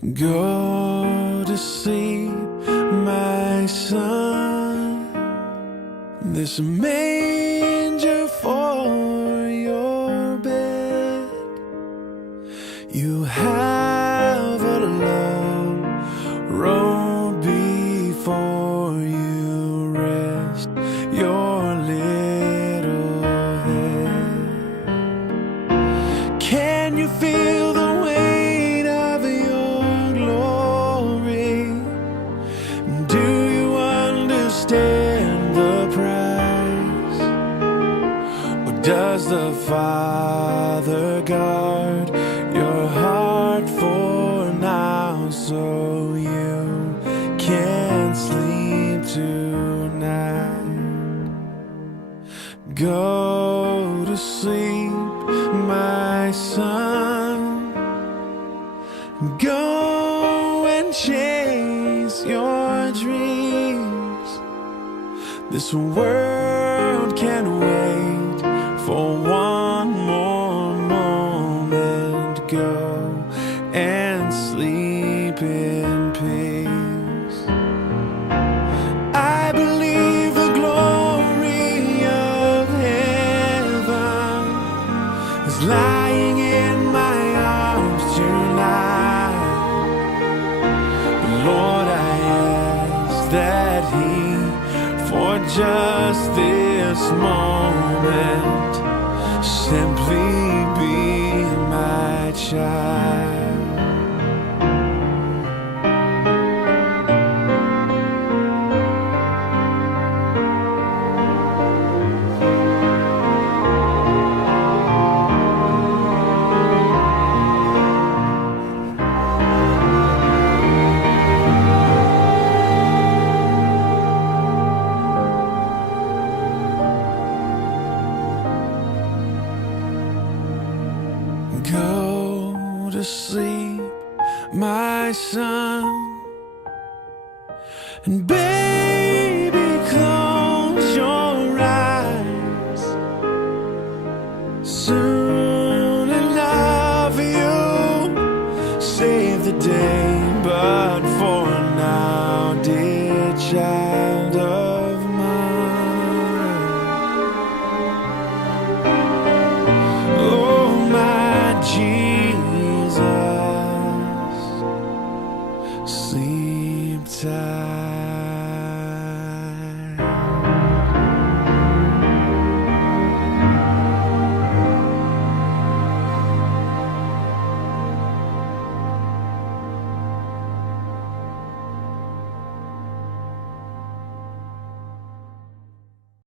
Go to sleep, my son. There's a manger for your bed. You have a long road before you. Rest your little head. Can you feel the weight of your glory? Do you understand the price? Or does the Father guard your heart for now, so you can sleep tonight? Go to sleep, my son. Go and chase your dreams. This world can't wait for one more moment. Go and sleep in peace. I believe the glory of heaven is lying in my arms tonight. But Lord, I ask that He, for just this moment, simply be my child. Go to sleep, my son, and baby, close your eyes. Soon enough you save the day, but for now, dear child of mine, oh my Jesus, sleep tight.